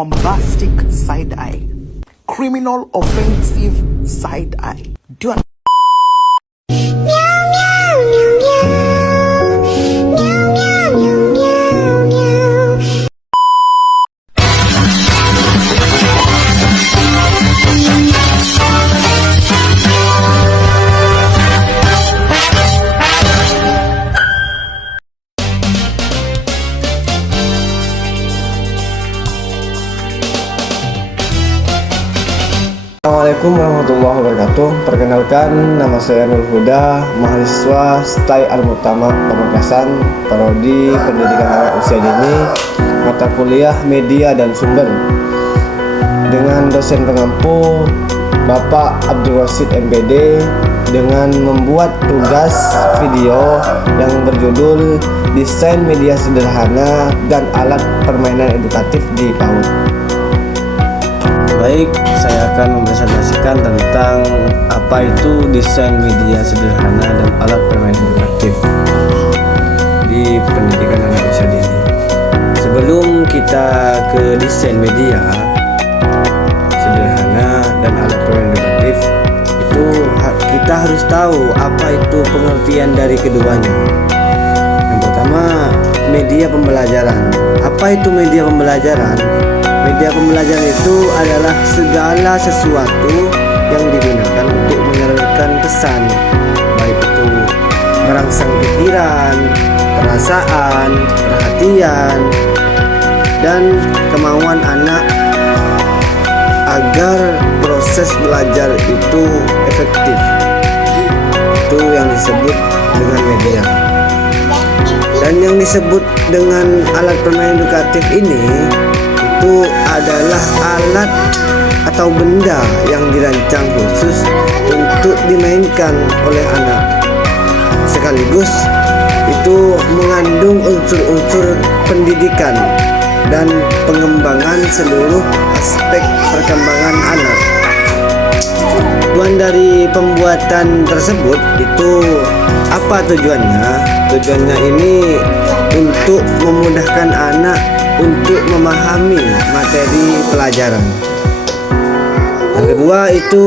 bombastic side eye, criminal offensive side eye. Do you Assalamualaikum warahmatullahi wabarakatuh. Perkenalkan, nama saya Nur Huda, mahasiswa STAI Al-Mu'tamar Pamekasan, Prodi Pendidikan Anak Usia Dini, mata kuliah Media dan Sumber, dengan dosen pengampu Bapak Abdul Wasid MPD, dengan membuat tugas video yang berjudul Desain Media Sederhana dan Alat Permainan Edukatif di PAUD. Baik, saya akan mempresentasikan tentang apa itu desain media sederhana dan alat permainan edukatif di pendidikan anak usia dini. Sebelum kita ke desain media sederhana dan alat permainan edukatif, itu kita harus tahu apa itu pengertian dari keduanya. Yang pertama, media pembelajaran. Apa itu media pembelajaran? Media pembelajaran itu adalah segala sesuatu yang digunakan untuk menyalurkan pesan, baik itu merangsang pikiran, perasaan, perhatian, dan kemauan anak agar proses belajar itu efektif. Itu yang disebut dengan media. Dan yang disebut dengan alat permainan edukatif ini itu adalah alat atau benda yang dirancang khusus untuk dimainkan oleh anak. Sekaligus itu mengandung unsur-unsur pendidikan dan pengembangan seluruh aspek perkembangan anak. Tujuan dari pembuatan tersebut itu apa tujuannya? Tujuannya ini untuk memudahkan anak untuk memahami materi pelajaran. Yang kedua itu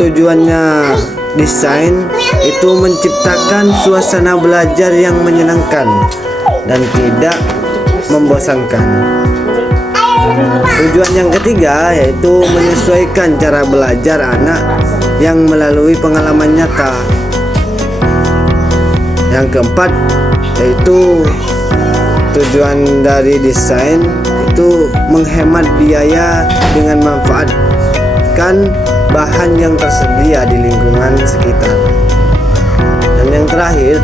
tujuannya desain itu menciptakan suasana belajar yang menyenangkan dan tidak membosankan. Tujuan yang ketiga yaitu menyesuaikan cara belajar anak yang melalui pengalaman nyata. Yang keempat yaitu tujuan dari desain itu menghemat biaya dengan memanfaatkan bahan yang tersedia di lingkungan sekitar. Dan yang terakhir,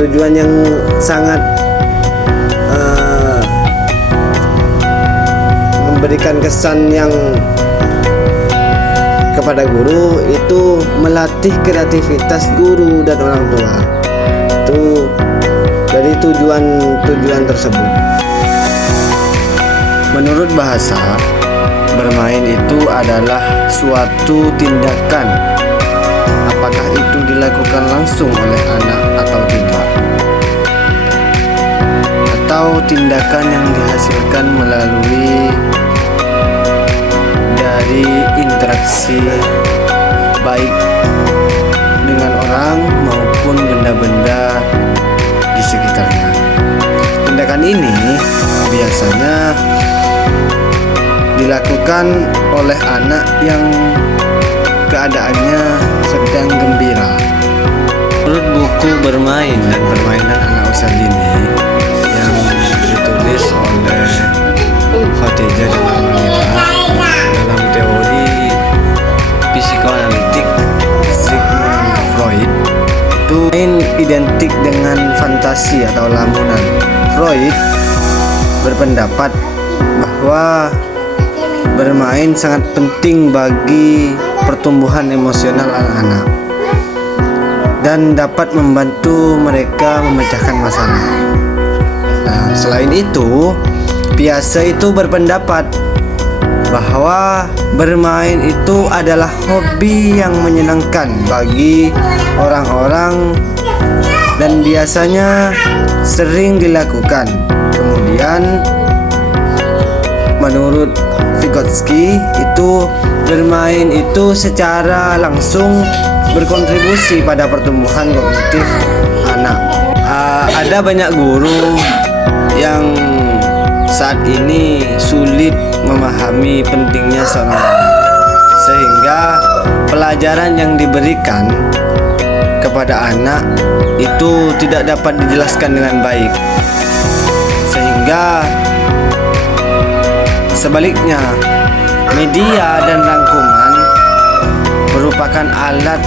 tujuan yang sangat memberikan kesan yang kepada guru itu melatih kreativitas guru dan orang tua. Itu dari tujuan tersebut. Menurut bahasa, bermain itu adalah suatu tindakan, apakah itu dilakukan langsung oleh anak atau tidak, atau tindakan yang dihasilkan melalui dari interaksi baik dengan orang maupun benda-benda di sekitarnya. Tindakan ini biasanya dilakukan oleh anak yang keadaannya sedang gembira. Menurut buku Bermain dan Permainan Anak Usia Dini yang ditulis oleh Khadijah dan Amanita dalam teori psikoanalitik Sigmund Freud, itu identik dengan fantasi atau lamunan. Freud berpendapat bahwa bermain sangat penting bagi pertumbuhan emosional anak-anak dan dapat membantu mereka memecahkan masalah. Nah, selain itu, Piaget itu berpendapat bahwa bermain itu adalah hobi yang menyenangkan bagi orang-orang dan biasanya sering dilakukan. Kemudian menurut Vygotsky itu bermain itu secara langsung berkontribusi pada pertumbuhan kognitif anak. Ada banyak guru yang saat ini sulit memahami pentingnya seorang anak, sehingga pelajaran yang diberikan kepada anak itu tidak dapat dijelaskan dengan baik, sehingga sebaliknya media dan rangkuman merupakan alat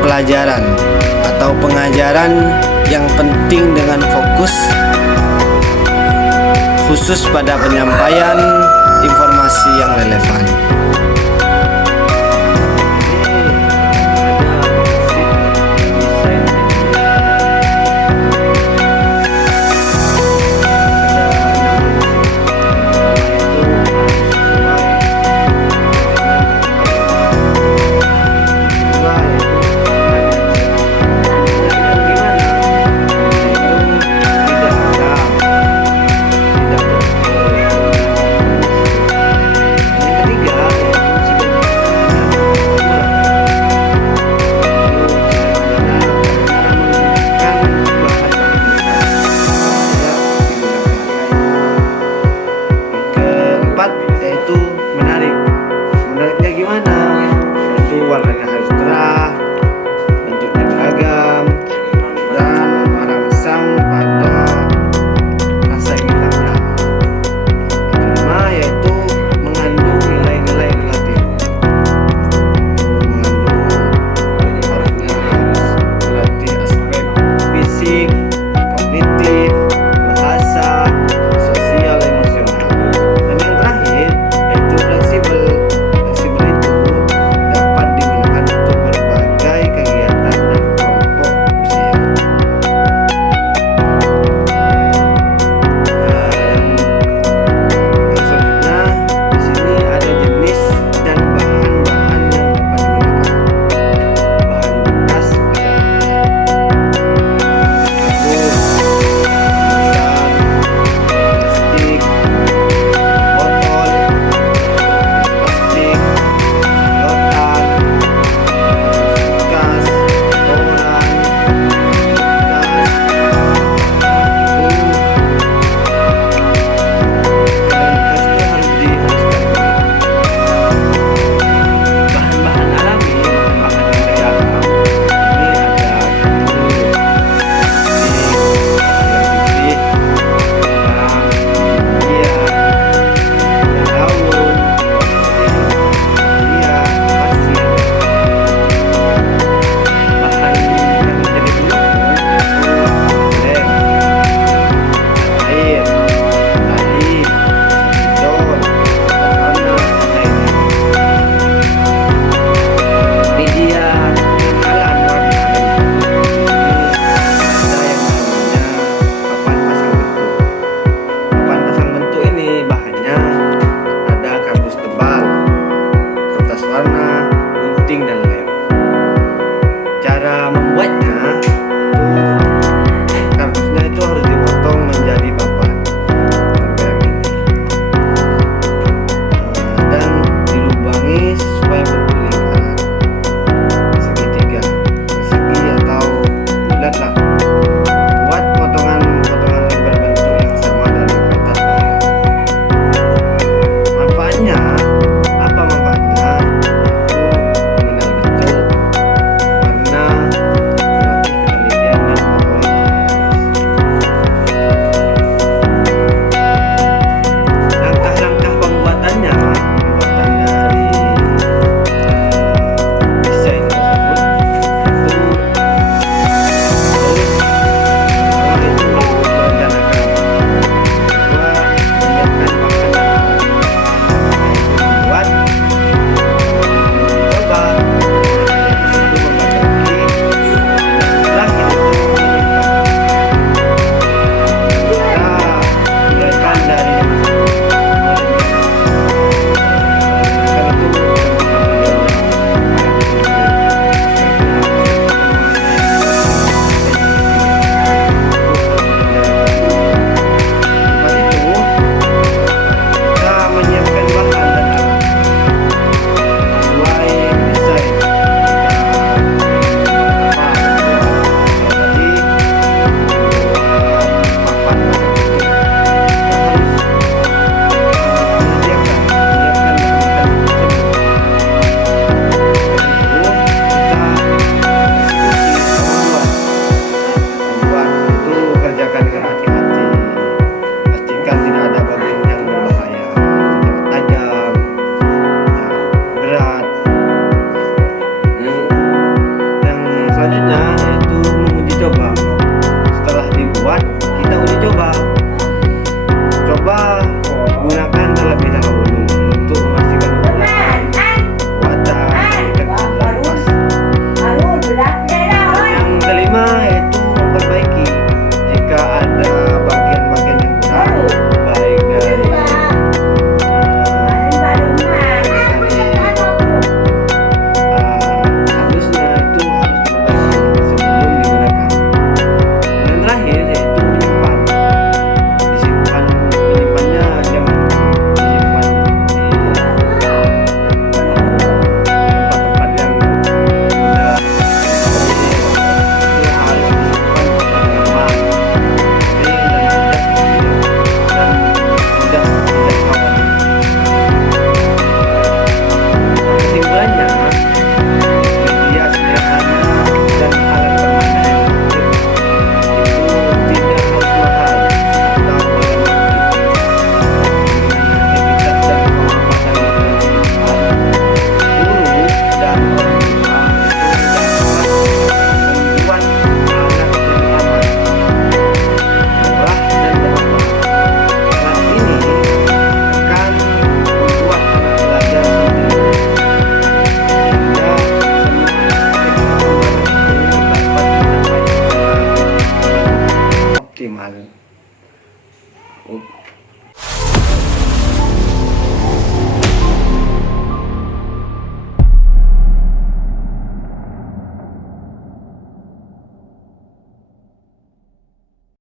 pelajaran atau pengajaran yang penting dengan fokus khusus pada penyampaian informasi yang relevan.